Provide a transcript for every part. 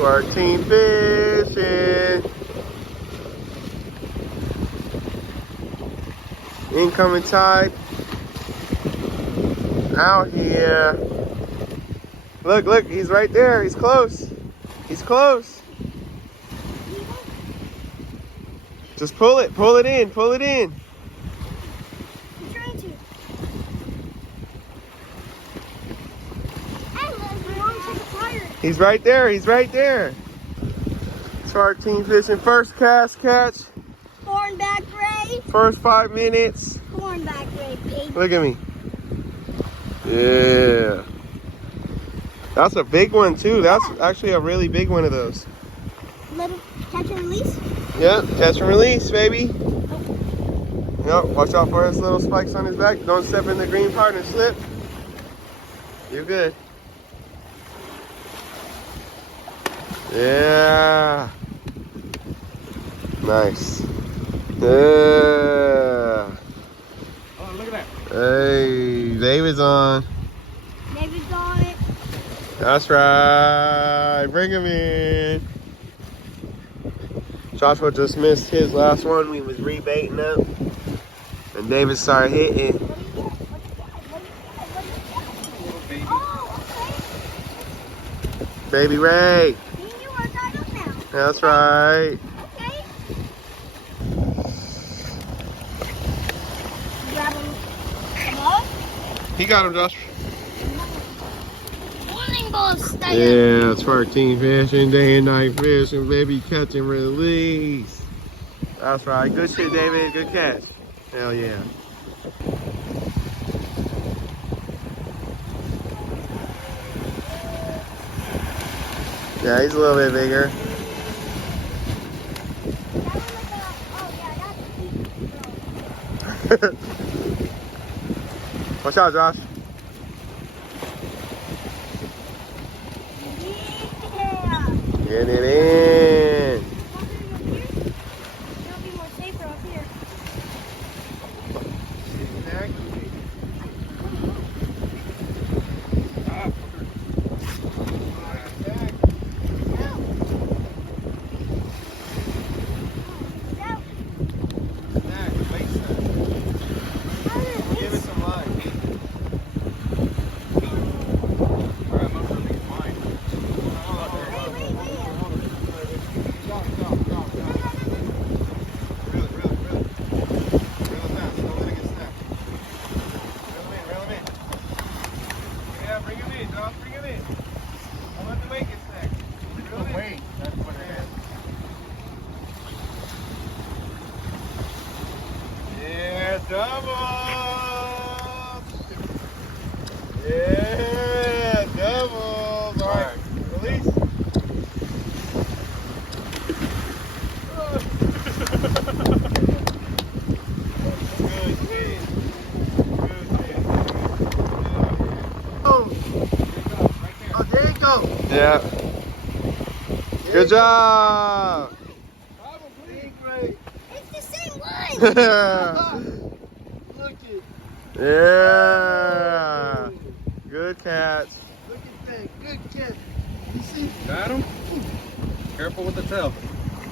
Twerk Team Fishing. Incoming tide. Out here. Look, look, he's right there. He's close. He's close. Just pull it in, pull it in. I'm trying to. He's right there, he's right there. Twerk Team Fishing, first cast catch. Hornback ray. First 5 minutes. Hornback ray, baby. Look at me. Yeah. That's a big one too. That's actually a really big one of those. Little catch and release. Yeah, catch and release, baby. Yep, watch out for his little spikes on his back. Don't step in the green part and slip. You're good. Yeah. Nice. Yeah. Oh, look at that. Hey, David's on. David's on it. That's right. Bring him in. Joshua just missed his last one. We was rebaiting up. And David started hitting. Oh, okay. Baby Ray. Me and you are tied up now. That's right. Okay. Grab him. Come on. He got him, Josh. Warning ball style. Yeah, Twerk Team Fishing, Day and Night Fishing, baby, catch and release. That's right. Good shit, David. Good catch. Hell yeah. Yeah, he's a little bit bigger. Watch out, Josh. Yeah. Get it in. It'll be more safer up here. Give it some line. Double! Yeah, double! All right, release. Good shit. Good shit. Oh, there you go. Yeah. Good job. It's the same one. Look it. Yeah. Good catch. Look at that. Good catch. You see? Got him? Careful with the tail.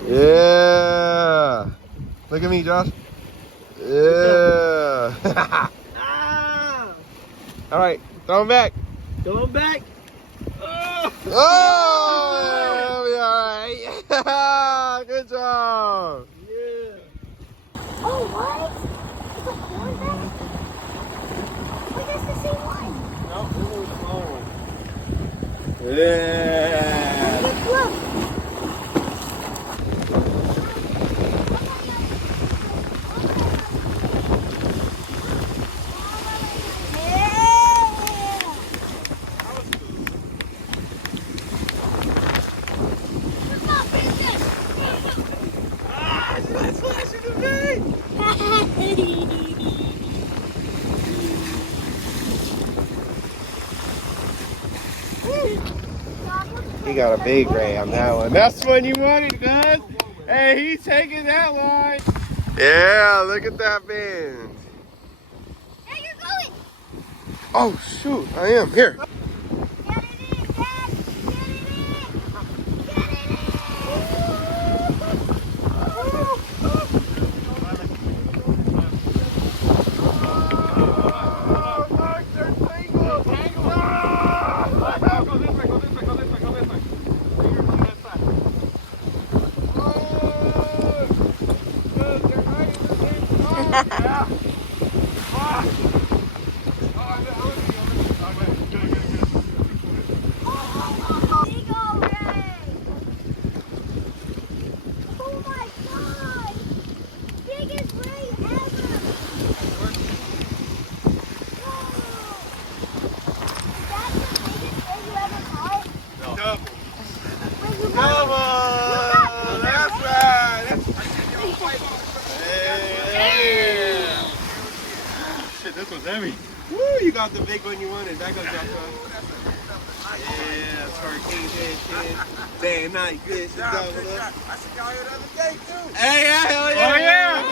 Yeah. Look at me, Josh. Yeah. Ah! All right, throw him back. Going back. Oh! Oh, all right. Good job. Yeah. Oh, what? It's a hornback? Wait, that's the same one. No, this was a smaller one. Yeah. Look. He got a big ray on that one. That's the one you wanted, guys. Hey, he's taking that line. Yeah, look at that bend. Hey, you're going. Oh, shoot, I am. Here. Get it in, Dad. Get it in. Big old ray. Oh my god. Biggest ray ever. Whoa. Is that the biggest ray you ever caught? Double. Wait, you got Double. That's right. Yeah. Shit, this was heavy. Woo, you got the big one you wanted. That goes Joshua. Yeah, TwerkTeamFishing. Day.And.Night.Fishing. Double up. I seen y'all here the other day too. Hey, yeah, hell yeah. Oh, yeah.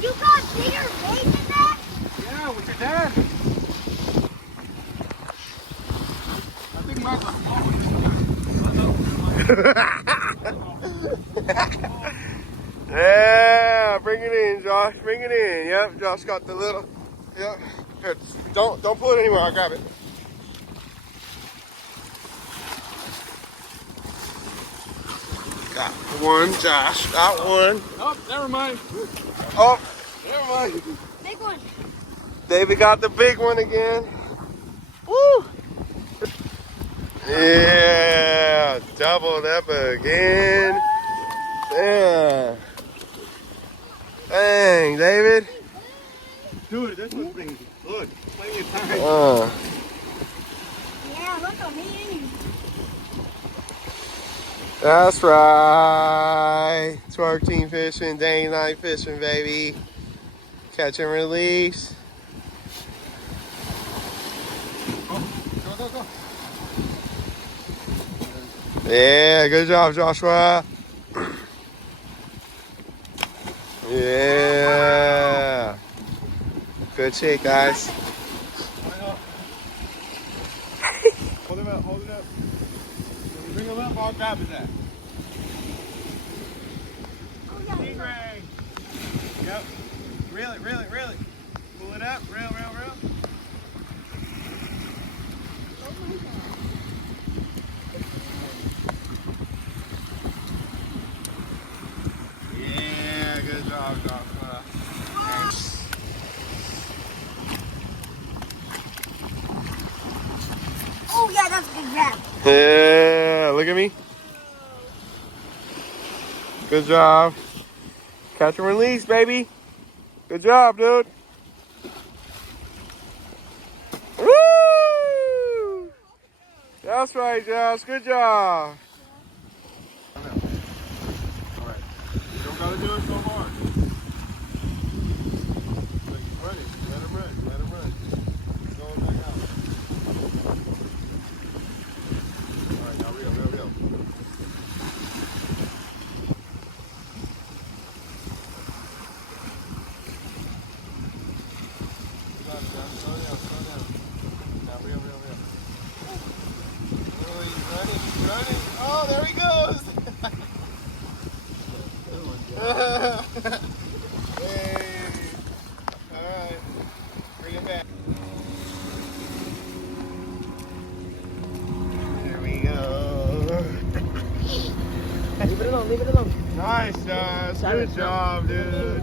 You got bigger bait than that? Yeah, with your dad. I think mine's a small one. Yeah, bring it in, Josh. Bring it in. Yep, Josh got the little. Yep. Here, don't pull it anywhere. I'll grab it. Got one, Josh. Got one. Oh, never mind. Oh, never mind. Big one. David got the big one again. Woo! Yeah, doubled up again. Yeah. Dang, David. Dude, this one's big. Look, plenty of time. Yeah, look at me. That's right. TwerkTeamFishing, Day.And.Night.Fishing, baby. Catch and release. Go, go, go. Yeah, good job, Joshua. Yeah. Good shit, guys. Hold him up, hold it up. When you bring him up, I'll grab his ass. Oh, yeah. Stingray. Yep. Reel it, reel it, reel it. Pull it up, reel, reel, reel. Yeah, good job, Joshua. Oh, yeah, that's a good grab. Yeah, look at me. Good job. Catch and release, baby. Good job, dude. Woo! That's right, Josh. Good job. Alright. You don't gotta do it so hard. Like, run it. Let him run. Let him run. Go back out. Alright, now reel, reel, reel. Slow down, slow down, slow down. Now reel, reel, reel. Oh, he's running, he's running. Oh, there he goes. Good one, Joe. Hey. All right. Bring it back. There we go. Leave it alone, leave it alone. Nice, Josh. Good job, dude.